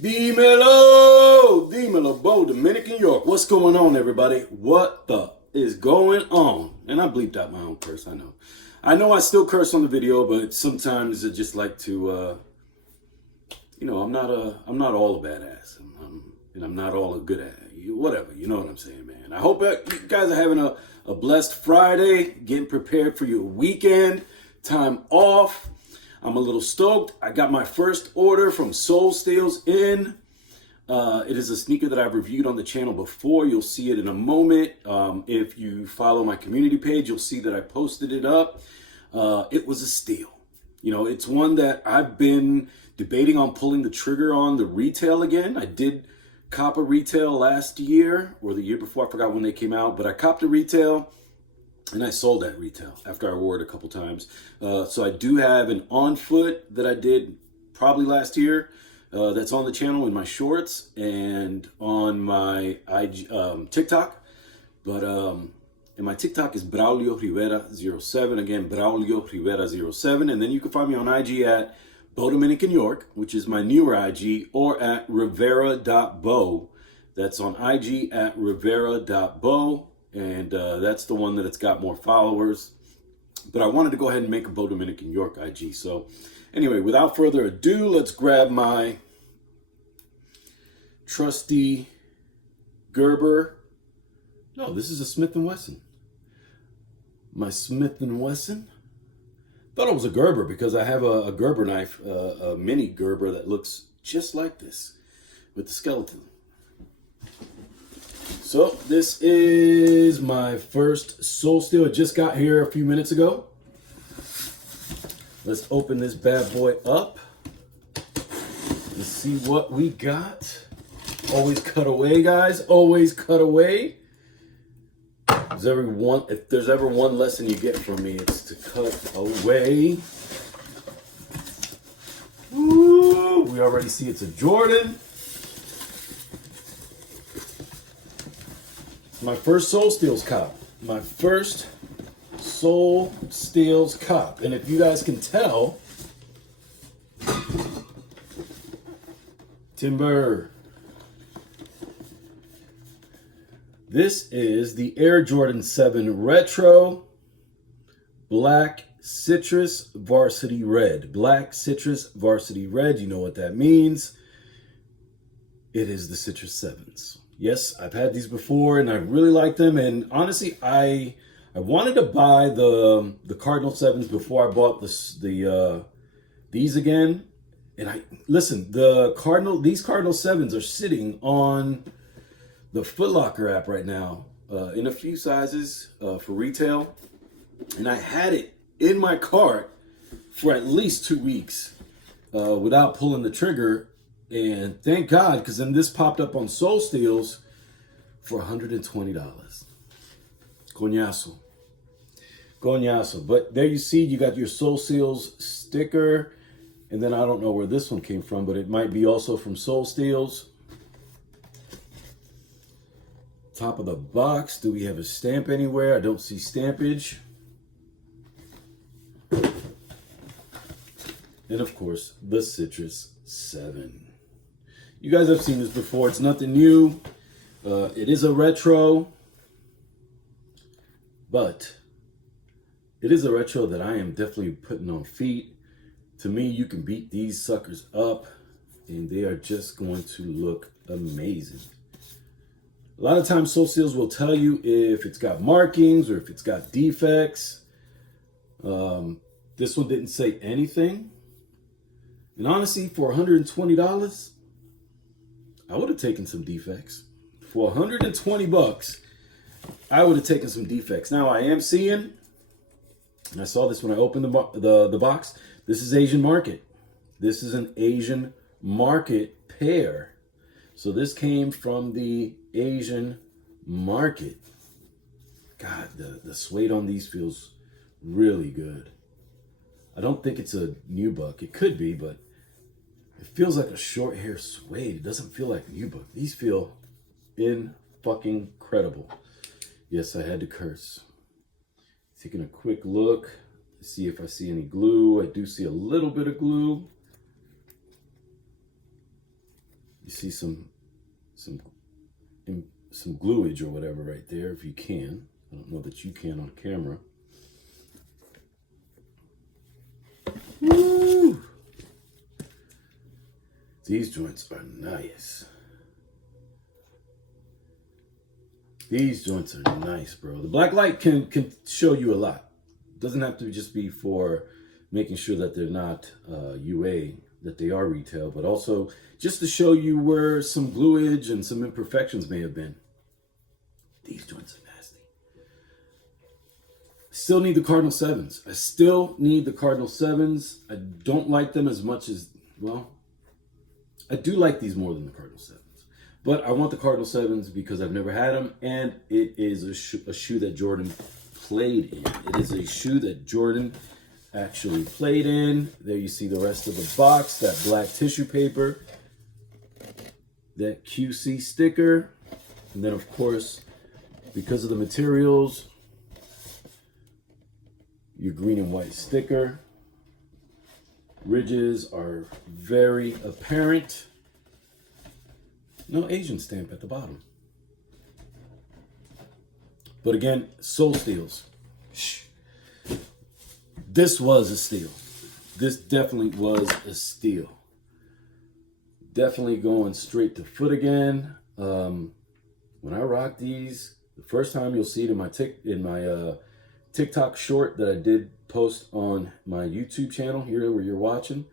Dímelo, dímelo, Bo, Dominican York. What's going on, everybody? What the is going on? And I bleeped out my own curse, I know. I still curse on the video, but sometimes I just like to, I'm not all a badass. And I'm not all a good at whatever, you know what I'm saying, man. I hope you guys are having a blessed Friday, getting prepared for your weekend, time off. I'm a little stoked. I got my first order from SoleSteals in. It is a sneaker that I've reviewed on the channel before. You'll see it in a moment. If you follow my community page, you'll see that I posted it up. It was a steal. You know, it's one that I've been debating on pulling the trigger on the retail again. I did cop a retail last year or the year before. I forgot when they came out, but I copped a retail. And I sold that retail after I wore it a couple times. So I do have an on foot that I did probably last year. That's on the channel in my shorts and on my TikTok. But and my TikTok is BraulioRiveraJr. Again, BraulioRiveraJr. And then you can find me on IG at Bo Dominican York, which is my newer IG, or at Rivera.Bo. That's on IG at Rivera.Bo. And that's the one that it's got more followers. But I wanted to go ahead and make a Bo Dominican York IG. So anyway, without further ado, let's grab my trusty Gerber. No, this is a Smith & Wesson. My Smith & Wesson. Thought it was a Gerber because I have a Gerber knife, a mini Gerber that looks just like this with the skeleton. So this is my first SoleSteal. It just got here a few minutes ago. Let's open this bad boy up. Let's see what we got. Always cut away, guys. Always cut away. If there's ever one lesson you get from me, it's to cut away. Ooh, we already see it's a Jordan. My first SoleSteals cop. My first SoleSteals cop. And if you guys can tell, timber. This is the Air Jordan 7 Retro Black Citrus Varsity Red. Black Citrus Varsity Red. You know what that means. It is the Citrus 7s. Yes, I've had these before and I really like them. And honestly, I wanted to buy the Cardinal 7s before I bought these again. And listen, these Cardinal 7s are sitting on the Foot Locker app right now in a few sizes for retail. And I had it in my cart for at least 2 weeks without pulling the trigger. And thank God, because then this popped up on SoleSteals for $120. Coñazo. Coñazo. But there you see, you got your SoleSteals sticker. And then I don't know where this one came from, but it might be also from SoleSteals. Top of the box. Do we have a stamp anywhere? I don't see stampage. And of course, the Citrus 7. You guys have seen this before. It's nothing new. It is a retro. But it is a retro that I am definitely putting on feet. To me, you can beat these suckers up. And they are just going to look amazing. A lot of times, SoleSteals will tell you if it's got markings or if it's got defects. This one didn't say anything. And honestly, for $120, I would have taken some defects. For 120 bucks, I would have taken some defects. Now I am seeing, and I saw this when I opened the box, this is Asian market. This is an Asian market pair. So this came from the Asian market. God, the suede on these feels really good. I don't think it's a nubuck. It could be, but it feels like a short hair suede. It doesn't feel like nubuck. These feel in-fucking-credible. Yes, I had to curse. Taking a quick look to see if I see any glue. I do see a little bit of glue. You see some gluage or whatever right there, if you can. I don't know that you can on camera. Woo! These joints are nice. These joints are nice, bro. The black light can show you a lot. It doesn't have to just be for making sure that they're not UA, that they are retail, but also just to show you where some gluage and some imperfections may have been. These joints are nasty. Still need the Cardinal 7s. I still need the Cardinal 7s. I don't like them as much as, well, I do like these more than the Cardinal 7s. But I want the Cardinal 7s because I've never had them, and it is a shoe that Jordan played in. It is a shoe that Jordan actually played in. There you see the rest of the box, that black tissue paper, that QC sticker, and then of course, because of the materials, your green and white sticker. Ridges are very apparent. No Asian stamp at the bottom. But again, SoleSteals. This was a steal. This definitely was a steal. Definitely going straight to foot again. When I rock these, the first time you'll see it in my TikTok short that I did post on my YouTube channel here where you're watching.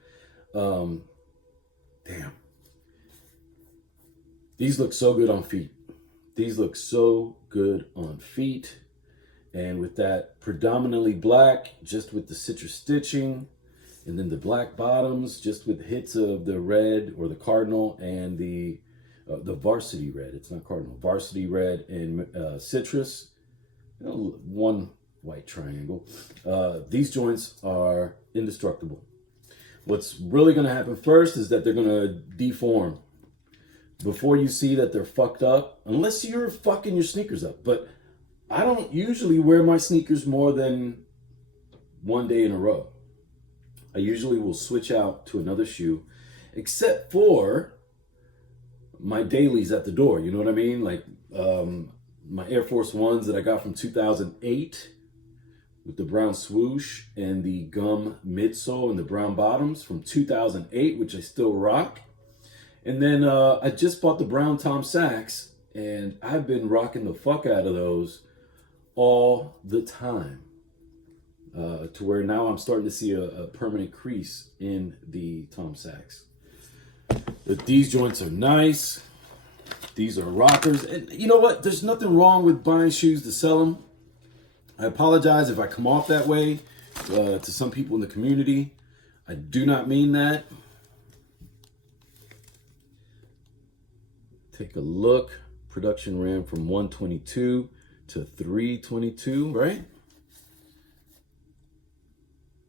Damn. These look so good on feet. These look so good on feet. And with that predominantly black, just with the citrus stitching, and then the black bottoms, just with hits of the red or the cardinal and the varsity red. It's not cardinal. Varsity red and citrus. You know, one white triangle. These joints are indestructible. What's really going to happen first is that they're going to deform. Before you see that they're fucked up, unless you're fucking your sneakers up. But I don't usually wear my sneakers more than one day in a row. I usually will switch out to another shoe, except for my dailies at the door. You know what I mean? Like my Air Force Ones that I got from 2008 with the brown swoosh and the gum midsole and the brown bottoms from 2008, which I still rock. And then I just bought the brown Tom Sachs, and I've been rocking the fuck out of those all the time. To where now I'm starting to see a permanent crease in the Tom Sachs. But these joints are nice. These are rockers. And you know what? There's nothing wrong with buying shoes to sell them. I apologize if I come off that way to some people in the community. I do not mean that. Take a look. Production ran from 122 to 322, right?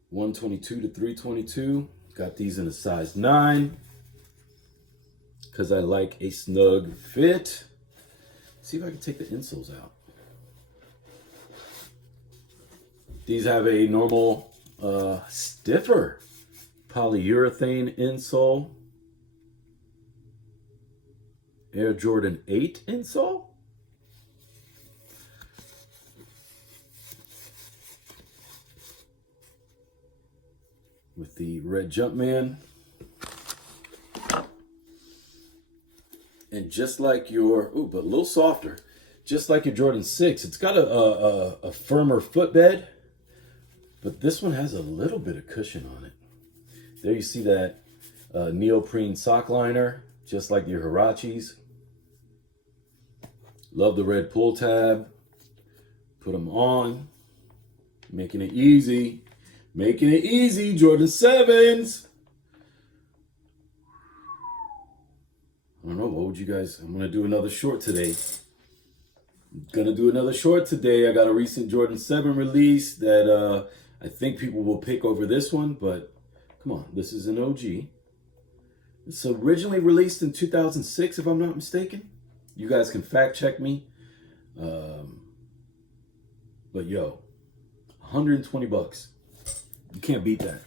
122 to 322. Got these in a size 9 because I like a snug fit. See if I can take the insoles out. These have a normal stiffer polyurethane insole. Air Jordan 8 insole. With the red Jumpman. And just like your, ooh, but a little softer. Just like your Jordan 6. It's got a firmer footbed. But this one has a little bit of cushion on it. There you see that neoprene sock liner. Just like your Hirachis. Love the red pull tab. Put them on. Making it easy. Making it easy. Jordan 7s. I don't know. What would you guys... I'm going to do another short today. I got a recent Jordan 7 release that I think people will pick over this one. But come on. This is an OG. It's originally released in 2006, if I'm not mistaken. You guys can fact check me. But yo, 120 bucks. You can't beat that.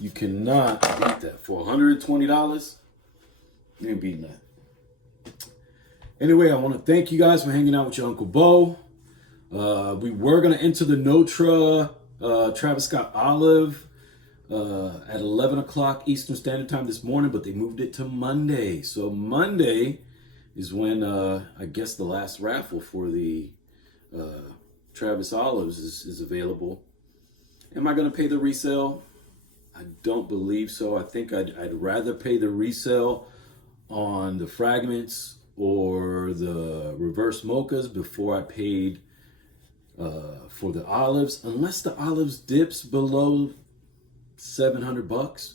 You cannot beat that. For $120, Ain't beating that. Anyway, I want to thank you guys for hanging out with your Uncle Bo. We were going to enter the Notre Travis Scott Olive at 11 o'clock Eastern Standard Time this morning, but they moved it to Monday. So Monday is when I guess the last raffle for the Travis Olives is available. Am I going to pay the resale? I don't believe so. I think I'd rather pay the resale on the fragments or the reverse mochas before I paid for the olives, unless the olives dips below $700.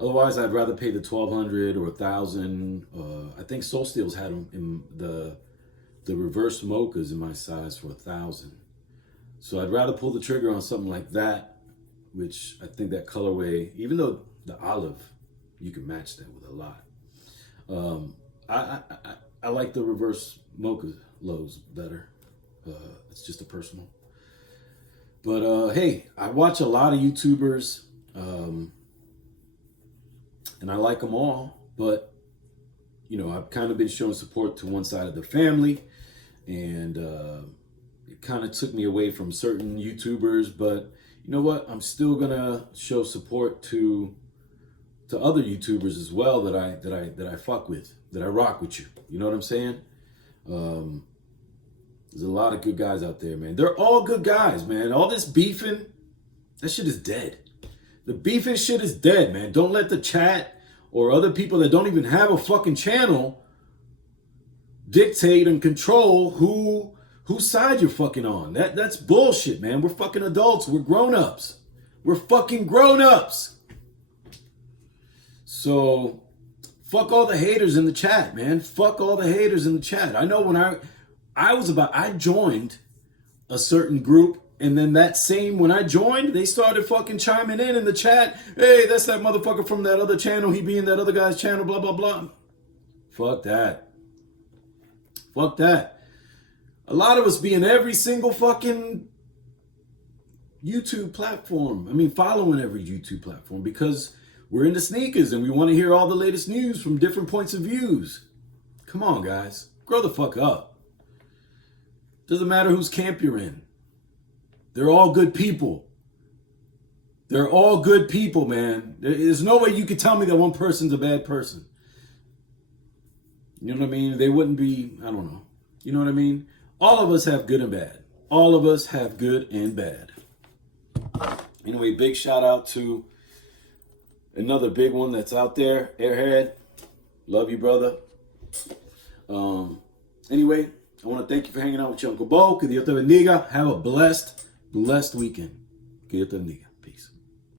Otherwise, I'd rather pay the $1,200 or $1,000. I think SoleSteals had them in the reverse mochas in my size for $1,000. So I'd rather pull the trigger on something like that, which I think that colorway, even though the olive, you can match that with a lot. I like the reverse mocha lows better. It's just a personal. But hey, I watch a lot of YouTubers, and I like them all. But you know, I've kind of been showing support to one side of the family, and it kind of took me away from certain YouTubers. But you know what? I'm still gonna show support to other YouTubers as well that I fuck with, that I rock with you. You know what I'm saying? There's a lot of good guys out there, man. They're all good guys, man. All this beefing, that shit is dead. The beefing shit is dead, man. Don't let the chat or other people that don't even have a fucking channel dictate and control whose side you're fucking on. That's bullshit, man. We're fucking adults. We're grown-ups. We're fucking grown-ups. So, fuck all the haters in the chat, man. Fuck all the haters in the chat. I know when I joined a certain group, and then when I joined, they started fucking chiming in the chat. Hey, that's that motherfucker from that other channel. He be in that other guy's channel, blah, blah, blah. Fuck that. Fuck that. A lot of us be in every single fucking YouTube platform. I mean, following every YouTube platform because we're into sneakers and we want to hear all the latest news from different points of views. Come on, guys. Grow the fuck up. Doesn't matter whose camp you're in. They're all good people. They're all good people, man. There's no way you could tell me that one person's a bad person. You know what I mean? They wouldn't be, I don't know. You know what I mean? All of us have good and bad. All of us have good and bad. Anyway, big shout out to another big one that's out there, Airhead. Love you, brother. Anyway, I want to thank you for hanging out with your Uncle Bo. Que Dios te bendiga. Have a blessed weekend. Que Dios te bendiga. Peace.